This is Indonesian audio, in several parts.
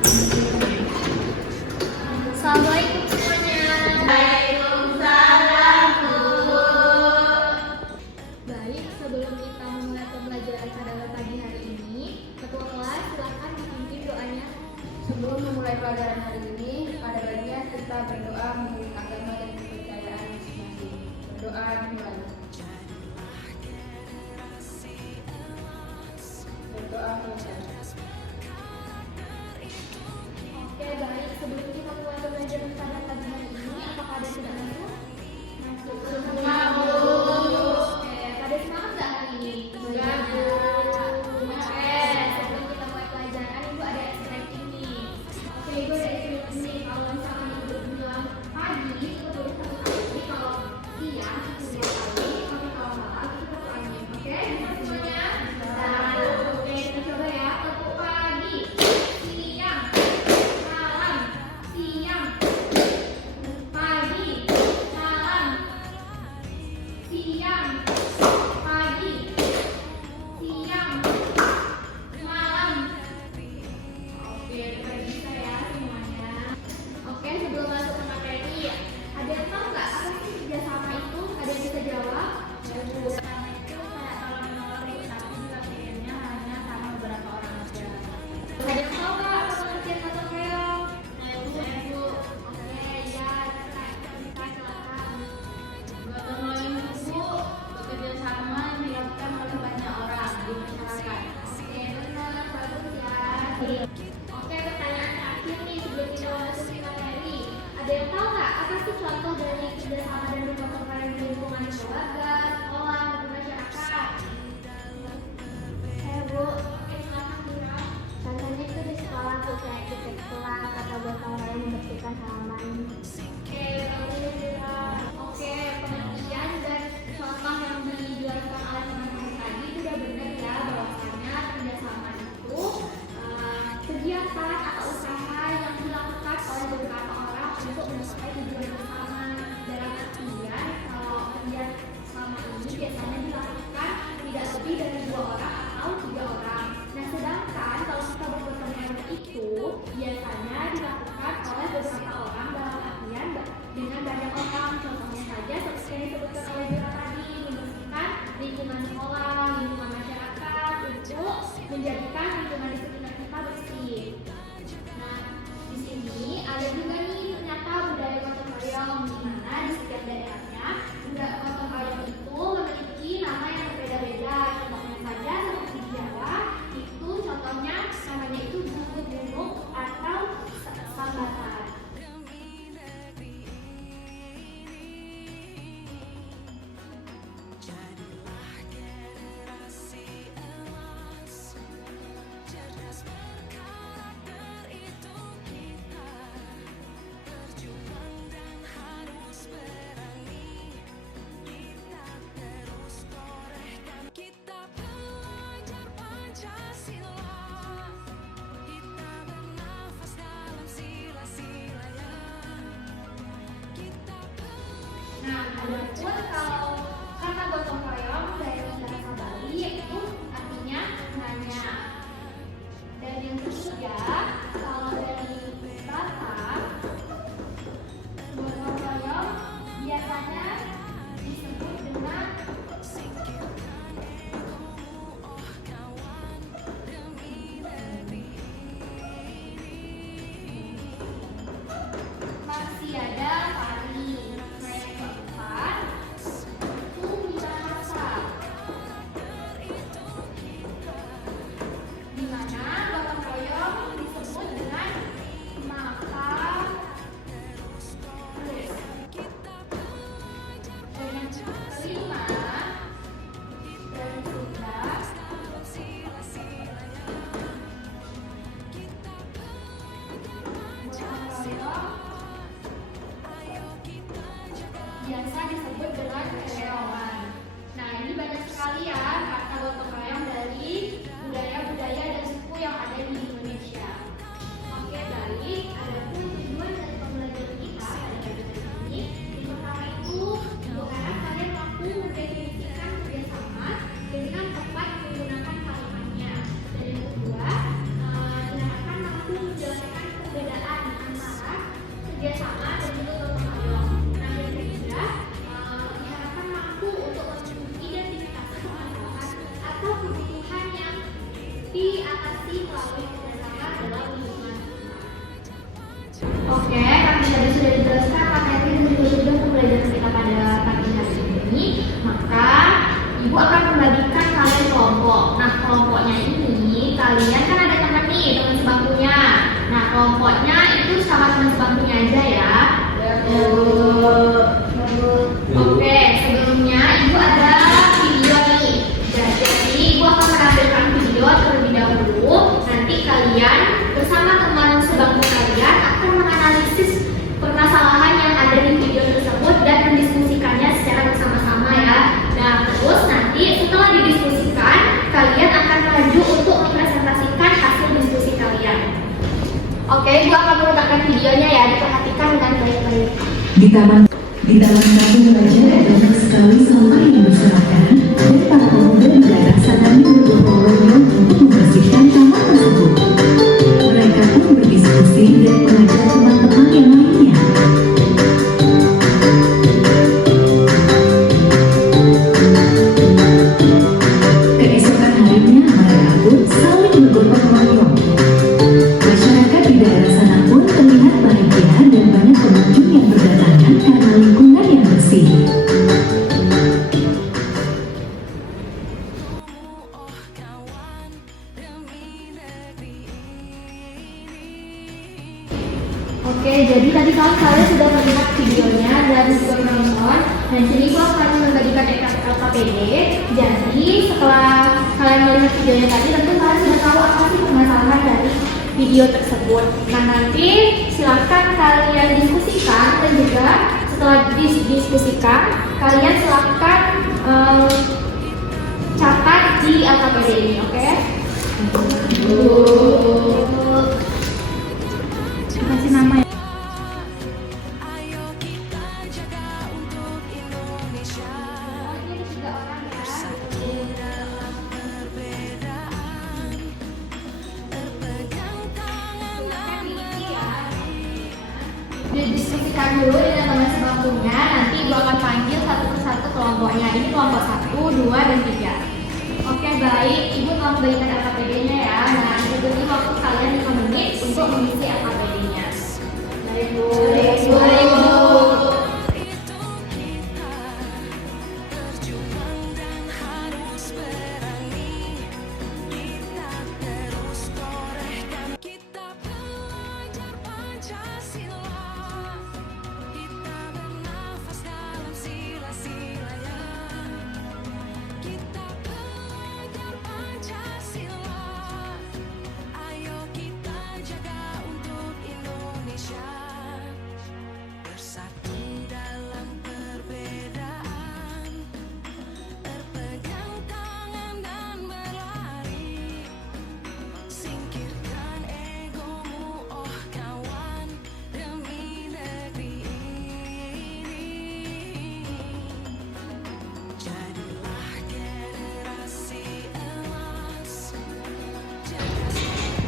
Assalamualaikum semuanya. Waalaikumsalam, Bu. Baik, sebelum kita memulai pembelajaran pada pagi hari ini, ketua kelas silakan memimpin doanya. Sebelum memulai pelajaran hari ini, pada baiknya kita berdoa menurut agama dan kepercayaan masing-masing. Berdoa dimulai. Berdoa selesai. Oke, baik. Sebelum kita mulai pembelajaran pada pagi hari ini, apakah ada yang sudah masuk? Masuk semua, Bu. Oke, pada semangat nggak hari ini? Sudah, Bu. Oke, sebelum kita mulai pelajaran, Ibu ada stretching nih. Oke, Ibu ada stretching nih. Kalau misalkan Ibu bilang pagi, itu tulis satu kali. Kalau siang, itu dua kali. Kalau malam, itu satu kali. Oke, bisa semuanya? Oke, kita coba ya. Tepuk pagi, siang, malam, siang, pagi, malam, siang, pagi, siang, malam. Oke, udah bisa ya semuanya. Oke, sebelum masuk ke materi, ada yang tahu nggak apa sih kerjasama itu? Ada yang bisa jawab? Kerjasama itu kayak tolong menolong, tapi juga pengennya hanya sama beberapa orang aja. Ada yang tahu nggak apa pengertian gotong royong? Bu. Oke, ya, kita silakan. Gotong royong itu bekerja sama yang dilakukan oleh banyak orang di masyarakat. Oke, benar, bagus ya. Oke, pertanyaan terakhir nih sebelum kita masuk ke materi. Ada yang tahu nggak apa sih contoh dari kerjasama dan gotong royong di lingkungan keluarga, sekolah, dan masyarakat? Bu, Oke, silakan Dira. contohnya itu di sekolah tuh kayak kita kelas atau gotong royong membersihkan halaman. Oke, bagus Dira. Oke, pengertian dan contoh yang dijelaskan oleh teman-teman tadi itu udah benar ya bahwasanya kerjasama itu kegiatan atau usaha yang dilakukan oleh beberapa orang untuk mencapai tujuan bersama. Dalam artian kalau kerja sama Ibu akan membagikan kalian kelompok. Nah, kelompoknya ini kalian kan ada teman nih, teman sebangkunya. Nah, kelompoknya itu sama teman sebangkunya aja ya. Oke, sebelumnya Ibu ada video nih. Jadi Ibu akan menampilkan video terlebih dahulu. Nanti kalian bersama teman sebangku kalian akan menganalisis permasalahan yang ada di video tersebut dan mendiskusikannya secara bersama-sama ya. Nah, terus nanti setelah didiskusikan, kalian akan maju untuk mempresentasikan hasil diskusi kalian. Oke, Ibu akan merupakan videonya ya, diperhatikan dengan baik-baik. Di taman kampung belajar ada banyak sekali sampah yang berserakan dan para pemuda di daerah sana bergotong royong untuk membersihkan taman tersebut. Mereka pun berdiskusi dan mengajak teman-teman yang lainnya. Keesokan harinya mereka pun saling bergotong royong. Masyarakat di daerah sana pun terlihat bahagia dan banyak pengunjung yang berdatangan karena lingkungan yang bersih. Oke, jadi tadi kalian sudah melihat videonya dan juga menonton. Dan sini gua akan membagikan LKPD. Jadi setelah kalian melihat videonya tadi, tentu kalian sudah tahu apa sih permasalahan dari video tersebut. Nah, nanti silakan kalian diskusikan dan juga setelah didiskusikan, kalian silakan catat di LKPD ini, oke? Kasih nama ya. Didiskusikan dulu dengan teman sebangkunya. Nanti Ibu akan panggil satu persatu kelompoknya. Ini kelompok 1, 2, dan 3. Oke, baik. Ibu mau memberikan LKPD-nya ya. Nah, diberi waktu kalian 5 menit untuk mengisi LKPD-nya. Baik, Bu. Baik, Bu.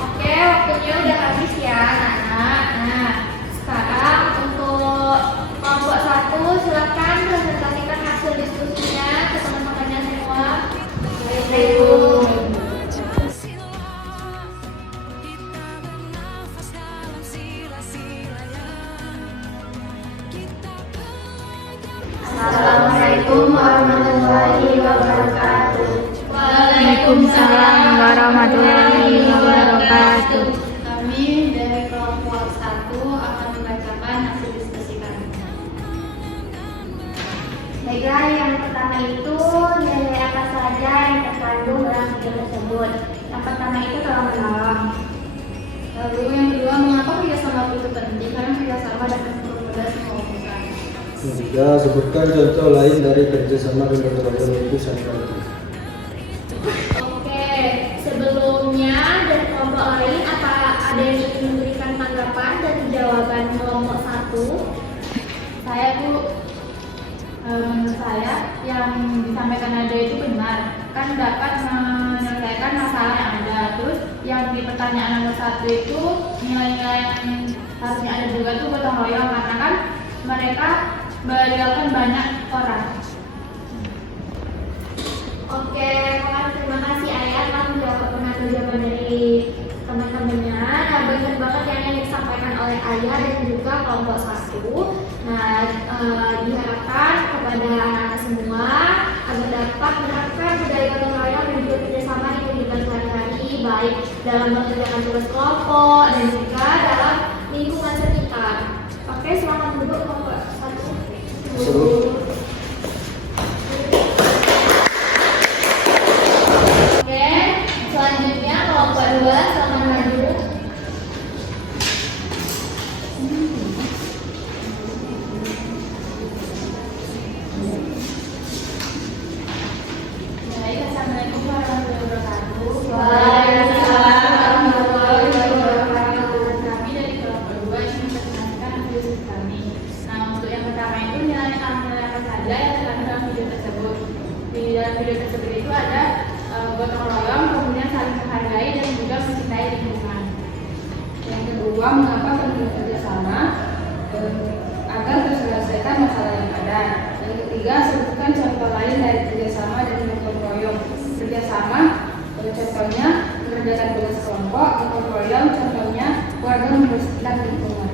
Oke, waktunya udah habis ya, anak-anak. Nah, sekarang untuk kelompok 1, silakan presentasikan hasil diskusinya ke teman-temannya semua. Baik, Bu. Assalamualaikum warahmatullahi wabarakatuh. Waalaikumsalam warahmatullahi wabarakatuh. Kami dari kelompok 1 akan membacakan hasil diskusi kami. Baiklah, yang pertama itu nilai apa saja yang terkandung dalam video tersebut. Yang pertama itu tolong-menolong. Lalu yang kedua, mengapa kerjasama itu penting? Karena kerjasama dapat mempermudah semua urusan. Yang ketiga, sebutkan contoh lain dari kerjasama dan gotong royong itu sangat penting. Oke, sebelumnya dari kelompok lain apa ada yang ingin memberikan tanggapan dari jawaban kelompok 1? Saya Bu, menurut saya yang disampaikan Ade itu benar, kan dapat menyelesaikan masalah yang ada. Terus yang di pertanyaan nomor 1 itu nilai-nilai yang harusnya ada juga tuh gotong royong, karena kan mereka melibatkan banyak orang. Oke, terima kasih Ayah telah menjawab jawaban dari teman-temannya. Nah, benar banget yang disampaikan oleh Ayah dan juga kelompok 1. Nah, diharapkan kepada anak-anak semua agar dapat menerapkan budaya gotong royong dan juga kerjasama di kehidupan sehari-hari, baik dalam mengerjakan tugas kelompok dan juga dalam lingkungan sekitar. Oke, selamat duduk kelompok 1. Oke, selanjutnya kelompok 2, selamat maju. Baik, assalamualaikum warahmatullahi wabarakatuh. Waalaikumsalam warahmatullahi wabarakatuh. Kami dari kelompok 2 ingin memperkenalkan video kami. Nah, untuk yang pertama itu nilai apa saja yang terkandung dalam video tersebut. Di dalam video tersebut itu ada gotong royong, kemudian saling menghargai dan juga mencintai lingkungan. Yang kedua, mengapa perlu kerjasama agar terselesaikan masalah yang ada. Yang ketiga, sebutkan contoh lain dari kerjasama dan gotong royong. Kerjasama, contohnya mengerjakan tugas kelompok. Gotong royong, contohnya warga membersihkan lingkungan.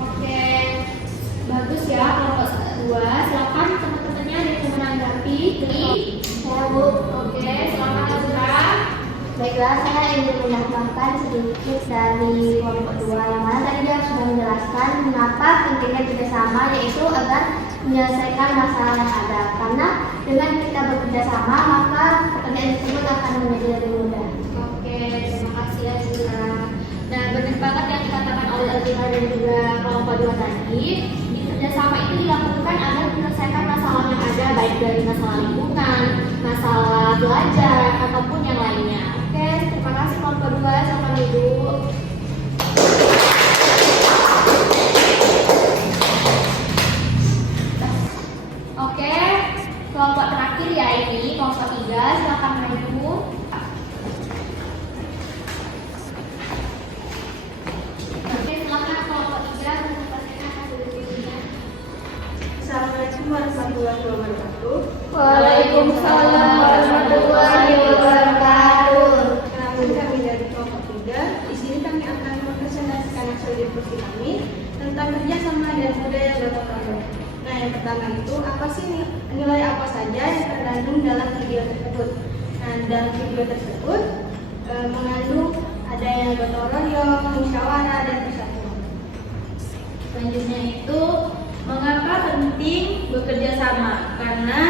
Oke, bagus ya kelompok 2. Silakan teman-temannya ada yang menanggapi. Saya Bu. Oke, selamat Azra. Baiklah, saya ingin menambahkan sedikit dari kelompok 2 yang mana tadi dia sudah menjelaskan mengapa pentingnya kerjasama, yaitu agar menyelesaikan masalah yang ada. Karena dengan kita bekerja sama maka pekerjaan tersebut akan menjadi lebih mudah. Oke, terima kasih Azra. Nah, benar banget yang dikatakan oleh Azra dan juga kelompok 2 tadi. Kerjasama itu dilakukan agar menyelesaikan masalah yang ada, baik dari masalah lingkungan, masalah belajar, ataupun yang lainnya. Oke, terima kasih kelompok 2, selamat duduk. Oke, kelompok terakhir ya ini, kelompok 3, silakan maju. Oke, silakan kelompok 3 menyampaikan hasil diskusinya. Assalamualaikum warahmatullahi wabarakatuh. Waalaikumsalam warahmatullahi wabarakatuh. Kenalkan kami dari kelompok 3. Di sini kami akan mempresentasikan hasil diskusi kami tentang kerjasama dan budaya gotong royong. Nah, yang pertama itu apa sih nilai apa saja yang terkandung dalam video tersebut? Nah, dalam video tersebut mengandung adanya gotong royong, musyawarah dan persatuan. Selanjutnya itu mengapa penting bekerja sama? Karena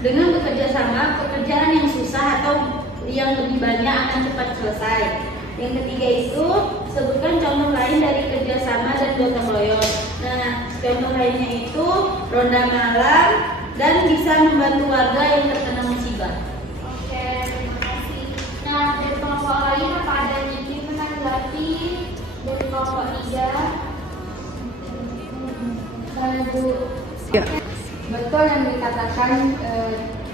dengan bekerja sama, pekerjaan yang susah atau yang lebih banyak akan cepat selesai. Yang ketiga itu, sebutkan contoh lain dari kerjasama dan gotong royong. Nah, contoh lainnya itu ronda malam dan bisa membantu warga yang terkena musibah. Oke, terima kasih. Nah, dari kelompok lain apa ada yang ingin menanggapi dari kelompok 3? Saya Bu. Betul yang dikatakan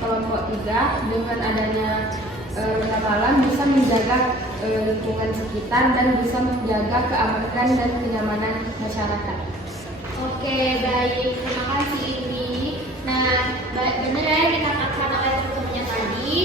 kelompok 3 dengan adanya ronda malam bisa menjaga lingkungan sekitar dan bisa menjaga keamanan dan kenyamanan masyarakat. Oke, baik. Terima kasih Indi. Nah, benar ya yang dikatakan oleh teman-temannya tadi,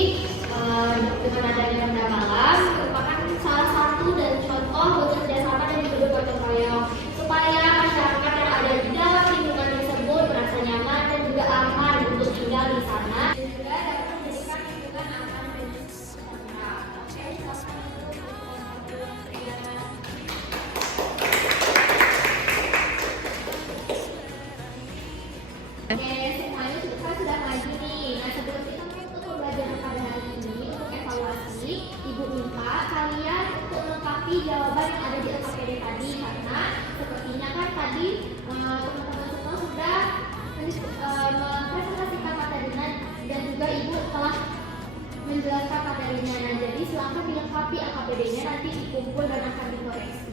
dengan adanya ronda malam merupakan salah satu dari contoh bekerja sama dan juga gotong royong supaya masyarakat yang ada di dalam lingkungan tersebut merasa nyaman dan juga aman untuk tinggal di sana dan juga dapat menjadikan lingkungan aman dan sejahtera. Oke, silakan untuk Oke, semuanya kita sudah maju nih. Nah, sebelum kita menutup pembelajaran pada hari ini untuk evaluasi, Ibu minta kalian untuk melengkapi jawaban yang ada di LKPD tadi, karena sepertinya kan tadi teman-teman semua sudah mempresentasikan materinya dan juga Ibu telah menjelaskan materinya. Nah, jadi silakan dilengkapi LKPD-nya, nanti dikumpul dan akan dikoreksi.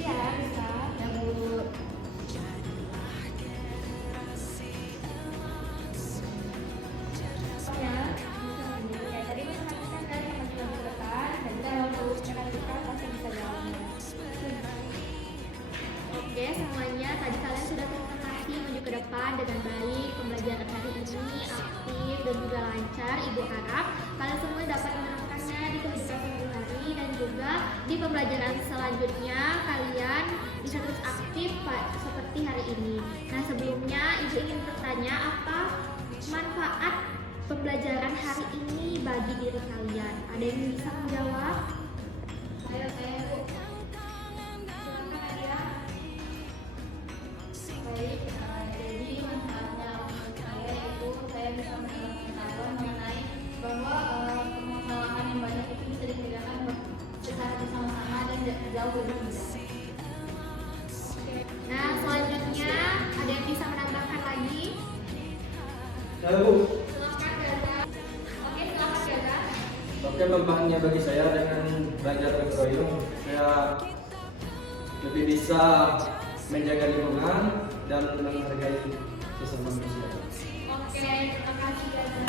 Iya, bisa. Ya Bu. Ya, tadi memperhatikan dari teman-teman depan dan juga untuk rekan-rekan pasti bisa jawabnya. Oke, semuanya tadi kalian sudah terima kasih maju ke depan dengan baik pembelajaran hari ini. ini aktif dan juga lancar. Ibu harap kalian semua dapat menerapkannya di kehidupan sehari-hari dan juga di pembelajaran selanjutnya kalian bisa terus aktif seperti hari ini. Nah, sebelumnya Ibu ingin bertanya, apa manfaat pembelajaran hari ini bagi diri kalian? Ada yang bisa menjawab? Saya Bu. Silakan Adia. Baik, jadi manfaatnya untuk saya itu saya bisa mendapat pengetahuan mengenai bahwa permasalahan yang banyak itu bisa dikerjakan secara bersama-sama dan jauh lebih mudah. Nah, selanjutnya ada yang bisa menambahkan lagi? Saya Bu, Silakan Gaza. Oke, silakan Gaza. oke, manfaatnya bagi saya dengan belajar berkeroyong, saya lebih bisa menjaga lingkungan dan menghargai sesama manusia. Oke, terima kasih Gaza.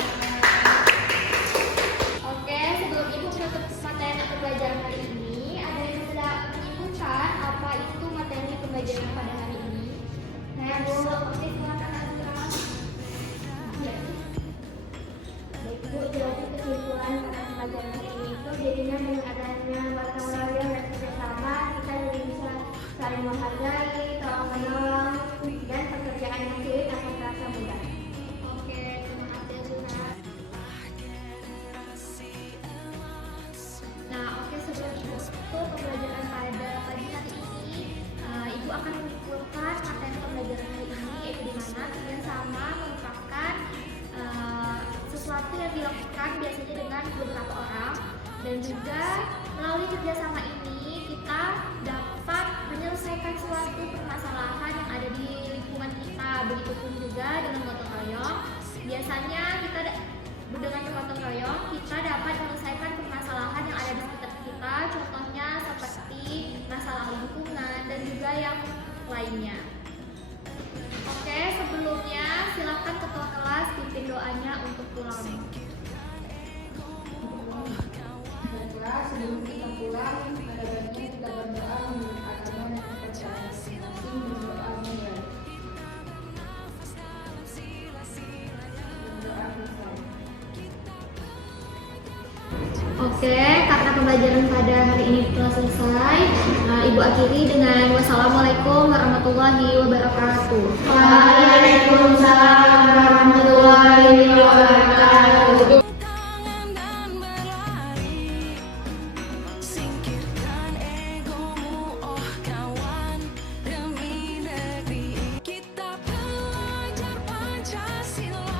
Oke, sebelum Ibu menutup materi pembelajaran hari ini, ada yang sudah menyimpulkan apa itu materi pembelajaran pada hari ini? Saya Bu. Oke, silakan Azra. Baik Bu, jadi kesimpulan pada pembelajaran hari ini itu jadinya dengan adanya gotong royong dan kerjasama kita jadi bisa saling menghargai, tolong menolong, dan pekerjaan yang sulit akan terasa mudah. Oke, terima kasih Azra. Nah, oke, sebelum Ibu tutup pembelajaran pada pagi hari ini, Ibu akan menyimpulkan materi pembelajaran hari ini, yaitu di mana kerjasama merupakan sesuatu yang dilakukan biasanya dengan beberapa orang, dan juga melalui kerjasama ini kita dapat menyelesaikan suatu permasalahan yang ada di lingkungan kita. Begitupun juga dengan gotong royong, biasanya kita dengan gotong royong kita dapat menyelesaikan permasalahan yang ada di sekitar kita, contohnya seperti masalah lingkungan dan juga yang lainnya. Oke, sebelumnya silakan ketua kelas pimpin doanya untuk pulang. Baiklah, sebelum kita pulang, ada baiknya kita berdoa menurut agama dan kepercayaan masing-masing. Berdoa mulai. Berdoa selesai. Oke, karena pembelajaran pada hari ini telah selesai, Ibu akhiri dengan wassalamualaikum warahmatullahi wabarakatuh. Waalaikumsalam warahmatullahi wabarakatuh. Tangan dan berlari, singkirkan egomu, oh kawan, demi negeri kita belajar Pancasila.